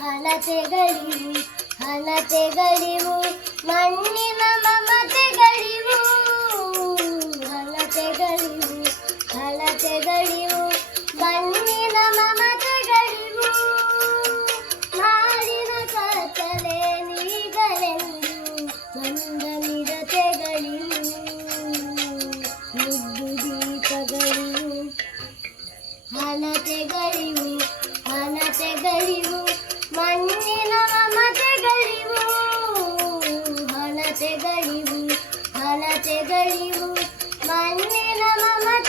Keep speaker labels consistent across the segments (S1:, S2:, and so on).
S1: ಹಣತೆಗಳಿವು ಹಣತೆಗಳಿವು ಮಣ್ಣಿನ ಮಮತೆಗಳಿವು ಹಣತೆಗಳಿವು ಹಣತೆಗಳಿವು ಮಣ್ಣಿನ ಮಮತೆಗಳಿವು ಮಾಡಿನ ಕತ್ತಲೆ ನೀಗಲೆಂದು ಬಂದ ನಿರತೆಗಳಿವು ಮುದ್ದು ದೀಪಗಳಿವು ಹಣತೆಗಳಿವು ಹಣತೆಗಳಿವು ಮಣ್ಣಿನ ಮಮತೆಗಳಿವು ಹಣತೆಗಳಿವು ಹಣತೆಗಳಿವು. ಮಣ್ಣಿನ ಮಮತೆಗಳಿವು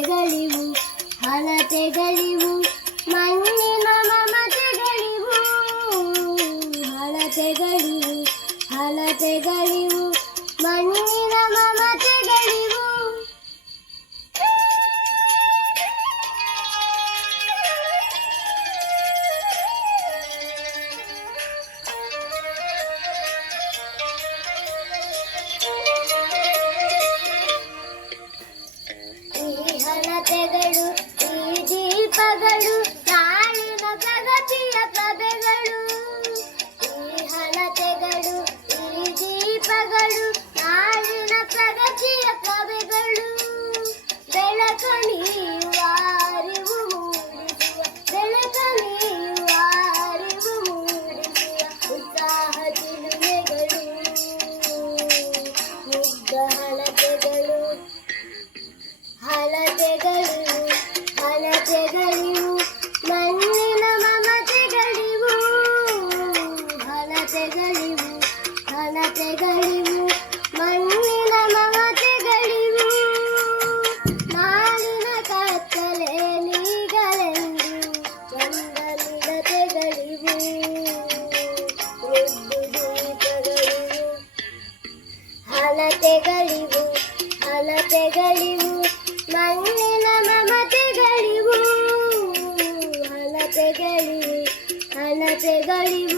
S1: ಹಣತೆಗಳಿವು ಹಣತೆಗಳಿವು ಮಣ್ಣಿನ ಮಮತೆಗಳಿವು. ಹಣತೆಗಳಿವು ಹಣತೆಗಳಿವು ಮಣ್ಣಿನ తెగడు ఇది పగడు ಹಲತೆಗಳಿವು ಮಣ್ಣಿನ ಮಮತೆಗಳಿವು ನಾಳಿನ ಕತ್ತಲೆ ನೀಗಲೆಂದು ಬಂದ ನಿರತೆಗಳಿವು ಮೃದು ದೀಪಗಳಿವು ಹಲತೆಗಳಿವು ಹಲತೆಗಳಿವು ಮಣ್ಣಿನ ಮಮತೆಗಳಿವು ಹಲತೆಗಳಿವು ಹಲತೆಗಳಿವು